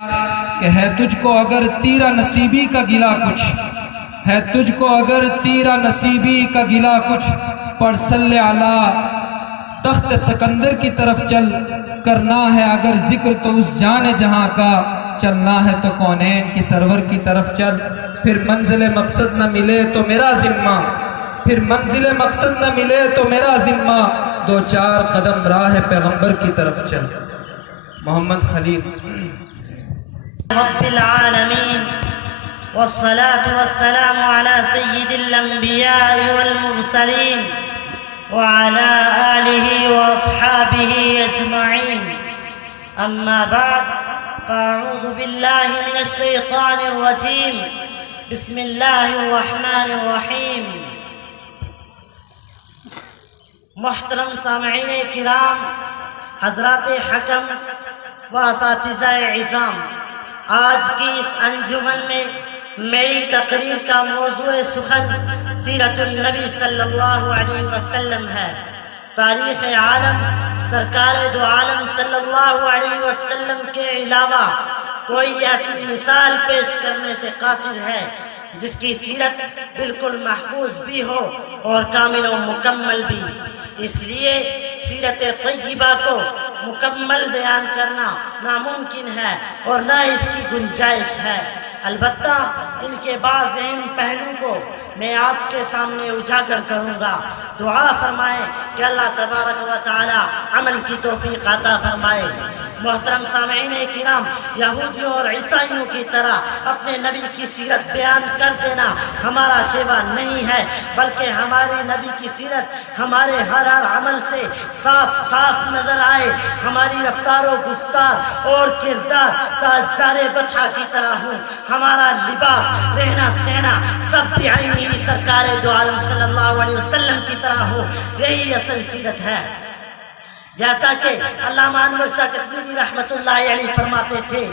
کہ ہے تجھ کو اگر تیرا نصیبی کا گلا کچھ، ہے تجھ کو اگر تیرا نصیبی کا گلا کچھ، پڑھ صلی علی تخت سکندر کی طرف چل، کرنا ہے اگر ذکر تو اس جان جہاں کا، چلنا ہے تو کونین کی سرور کی طرف چل، پھر منزل مقصد نہ ملے تو میرا ذمہ، پھر منزل مقصد نہ ملے تو میرا ذمہ، دو چار قدم راہ پیغمبر کی طرف چل۔ محمد خلیل۔ رب العالمين والصلاة والسلام على سيد الأنبياء والمرسلين وعلى آله وأصحابه أجمعين، أما بعد، فأعوذ بالله من الشيطان الرجيم، بسم الله الرحمن الرحيم۔ محترم سامعین کرام، حضرات حکم و اساتذہ عظام، آج کی اس انجمن میں میری تقریر کا موضوع سخن سیرت النبی صلی اللہ علیہ وسلم ہے۔ تاریخ عالم سرکار دو عالم صلی اللہ علیہ وسلم کے علاوہ کوئی ایسی مثال پیش کرنے سے قاصر ہے جس کی سیرت بالکل محفوظ بھی ہو اور کامل و مکمل بھی۔ اس لیے سیرت طیبہ کو مکمل بیان کرنا ناممکن ہے اور نہ اس کی گنجائش ہے، البتہ ان کے بعض اہم پہلو کو میں آپ کے سامنے اجاگر کروں گا۔ دعا فرمائیں کہ اللہ تبارک و تعالی عمل کی توفیق عطا فرمائے۔ محترم سامعین کرام، یہودیوں اور عیسائیوں کی طرح اپنے نبی کی سیرت بیان کر دینا ہمارا شیوا نہیں ہے، بلکہ ہمارے نبی کی سیرت ہمارے ہر عمل سے صاف صاف نظر آئے، ہماری رفتار و گفتار اور کردار تاجدار بطحہ کی طرح ہوں، ہمارا لباس، رہنا سہنا سب بعینی سرکار دو عالم صلی اللہ علیہ وسلم کی طرح ہو، یہی اصل سیرت ہے۔ جیسا کہ علامہ انور شاہ کشمیری رحمۃ اللہ علیہ فرماتے تھے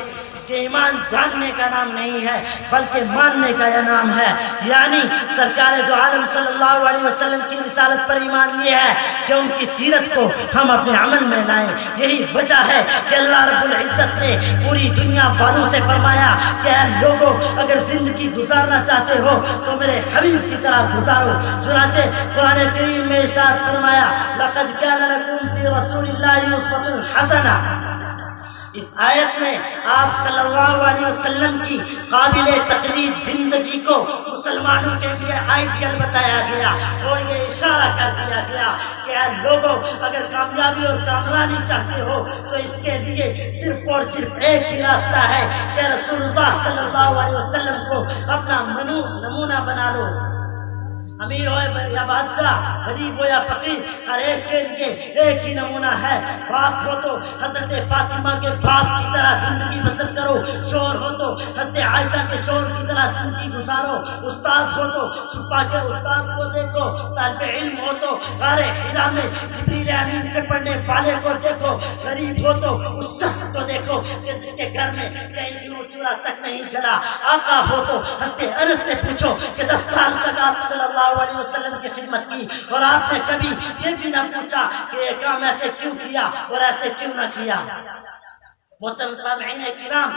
کہ ایمان جاننے کا نام نہیں ہے بلکہ ماننے کا یہ نام ہے، یعنی سرکار دو عالم صلی اللہ علیہ وسلم کی رسالت پر ایمان یہ ہے کہ ان کی سیرت کو ہم اپنے عمل میں لائیں۔ یہی وجہ ہے کہ اللہ رب العزت نے پوری دنیا والوں سے فرمایا کہ اے لوگوں، اگر زندگی گزارنا چاہتے ہو تو میرے حبیب کی طرح گزارو۔ چنانچہ قرآن کریم میں ارشاد فرمایا لَقَدْ كَانَ لَكُمْ فِي رَسُولِ اللَّهِ أُسْوَةٌ حَسَنَةٌ۔ اس آیت میں آپ صلی اللہ علیہ وسلم کی قابل تقلید زندگی کو مسلمانوں کے لیے آئیڈیل بتایا گیا اور یہ اشارہ کر دیا گیا کہ اے لوگوں، اگر کامیابی اور کامرانی چاہتے ہو تو اس کے لیے صرف اور صرف ایک ہی راستہ ہے کہ رسول اللہ صلی اللہ علیہ وسلم کو اپنا نمونہ بنا لو۔ امیر ہو یا بادشاہ، غریب ہو یا فقیر، ہر ایک کے لیے ایک ہی نمونہ ہے۔ باپ ہو تو حضرت فاطمہ کے باپ کی طرح زندگی بسر کرو، شوہر ہو تو حضرت عائشہ کے شوہر کی طرح زندگی گزارو، استاد ہو تو صفا کے استاد کو دیکھو، طالب علم ہو تو غار حرا میں جبریل امین سے پڑھنے والے کو دیکھو، غریب ہو تو اس شخص کو دیکھو کہ جس کے گھر میں کئی دنوں چولہا تک نہیں جلا، آقا ہو تو حضرت انس سے پوچھو کہ 10 سال تک آپ صلی اللہ علیہ وسلم کی خدمت کی اور آپ نے کبھی یہ بھی نہ پوچھا کہ یہ کام ایسے کیوں کیا اور ایسے کیوں نہ کیا۔ محترم سامعین کرام،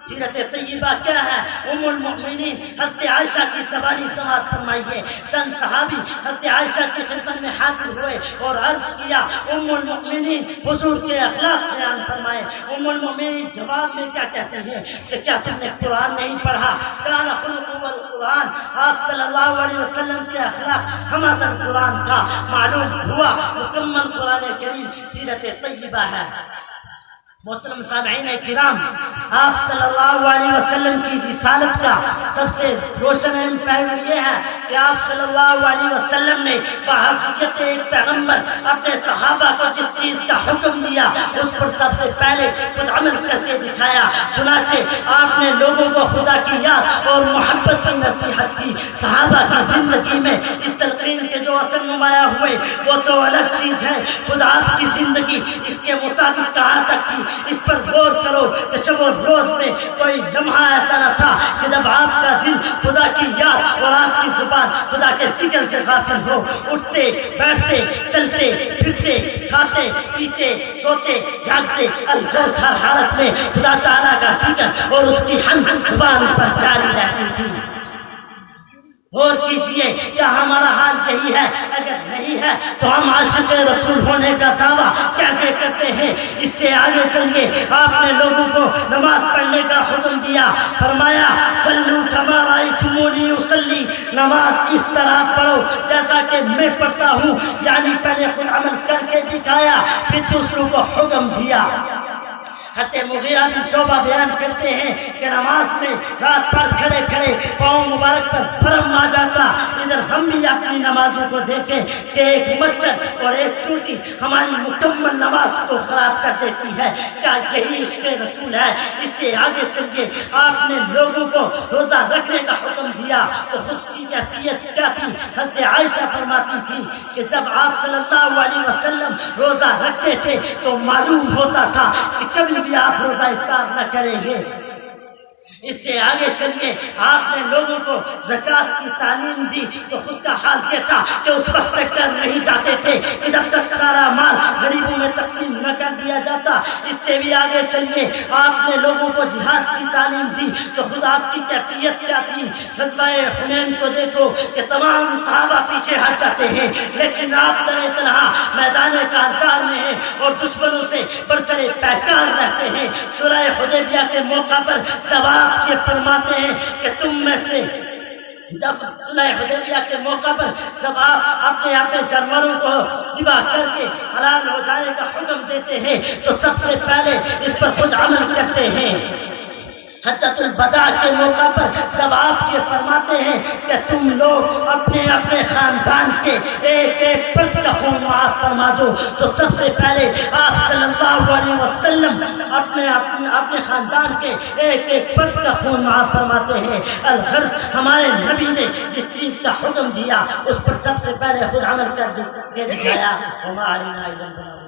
سیرت طیبہ کیا ہے؟ ام المؤمنین حضرت عائشہ کی زبانی سماعت فرمائیے۔ چند صحابی حضرت عائشہ کی خدمت میں حاضر ہوئے اور عرض کیا ام المؤمنین حضور کے اخلاق بیان فرمائے۔ ام المؤمنین جواب میں کیا کہتے ہیں کہ کیا تم نے قرآن نہیں پڑھا؟ کان خلقہ القرآن، آپ صلی اللہ علیہ وسلم کے اخلاق ہماتن قرآن تھا۔ معلوم ہوا مکمل قرآن کریم سیرت طیبہ ہے۔ محترم سامعین کرام، آپ صلی اللہ علیہ وسلم کی رسالت کا سب سے روشن اہم پہلو یہ ہے کہ آپ صلی اللہ علیہ وسلم نے بحیثیت ایک پیغمبر اپنے صحابہ کو جس چیز کا حکم دیا اس پر سب سے پہلے خود عمل کر کے دکھایا۔ چنانچہ آپ نے لوگوں کو خدا کی یاد اور محبت کی نصیحت کی۔ صحابہ کی زندگی میں اس تلقین کے جو اثر نمایاں ہوئے وہ تو الگ چیز ہے، خود آپ کی زندگی اس کے مطابق کہاں تک تھی اس پر غور کرو کہ شب و روز میں کوئی لمحہ ایسا نہ تھا کہ جب آپ کا دل خدا کی یاد اور آپ کی زبان خدا کے ذکر سے غافل ہو۔ اٹھتے، بیٹھتے، چلتے، پھرتے، کھاتے پیتے سوتے جاگتے الغرض ہر حالت میں خدا تعالیٰ کا ذکر اور اس کی حمد زبان پر جاری رہتی تھی۔ غور کیجئے، کیا ہمارا حال یہی ہے؟ اگر نہیں ہے تو ہم عاشق رسول ہونے کا دعویٰ کیسے کرتے ہیں؟ اس سے آگے چلیے، آپ نے لوگوں کو نماز پڑھنے کا حکم دیا، فرمایا صلو کما رأیتمونی اصلی، نماز اس طرح پڑھو جیسا کہ میں پڑھتا ہوں، یعنی پہلے خود عمل کر کے دکھایا، پھر دوسروں کو حکم دیا۔ حضرت مغیرہ بن شعبہ بیان کرتے ہیں کہ نماز میں رات بھر کھڑے کھڑے پاؤں مبارک پر بھرم آ جاتا، ادھر ہم بھی اپنی نمازوں کو دیکھیں کہ ایک مچھر اور ایک ٹوٹی ہماری مکمل نماز کو خراب کر دیتی ہے۔ کیا یہی عشق رسول ہے؟ اس سے آگے چلیے، آپ نے لوگوں کو روزہ رکھنے کا حکم دیا تو خود کی کیفیت کیا تھی؟ حضرت عائشہ فرماتی تھی کہ جب آپ صلی اللہ علیہ وسلم روزہ رکھتے تھے تو معلوم ہوتا تھا کہ کبھی بھی آپ روزہ افطار نہ کریں گے۔ اس سے آگے چلیے، آپ نے لوگوں کو زکوٰۃ کی تعلیم دی تو خود کا حال یہ تھا کہ اس وقت تک کر نہیں جاتے تھے کہ جب تک سارا مال غریبوں میں تقسیم نہ کر دیا جاتا۔ اس سے بھی آگے چلیے، آپ نے لوگوں کو جہاد کی تعلیم دی تو خود آپ کی کیفیت کیا تھی؟ غزوہ حنین کو دیکھو کہ تمام صحابہ پیچھے ہٹ جاتے ہیں، لیکن آپ طرح طرح میدان کارزار میں ہیں اور دشمنوں سے برسر پیکار رہتے ہیں۔ سورہ حدیبیہ کے موقع پر جب آپ یہ فرماتے ہیں کہ تم میں سے جب صلح حدیبیہ کے موقع پر جب آپ اپنے جانوروں کو ذبح کر کے حلال ہو جانے کا حکم دیتے ہیں تو سب سے پہلے اس پر خود عمل کرتے ہیں۔ حجۃ الوداع کے موقع پر جب آپ یہ فرماتے ہیں کہ تم لوگ اپنے اپنے خاندان کے ایک ایک فرد کا خون معاف فرما دو تو سب سے پہلے آپ صلی اللہ علیہ وسلم اپنے خاندان کے ایک ایک فرد کا خون معاف فرماتے ہیں۔ الغرض ہمارے نبی نے جس چیز کا حکم دیا اس پر سب سے پہلے خود عمل کر کے دکھایا۔ وما علینا الا البلاغ۔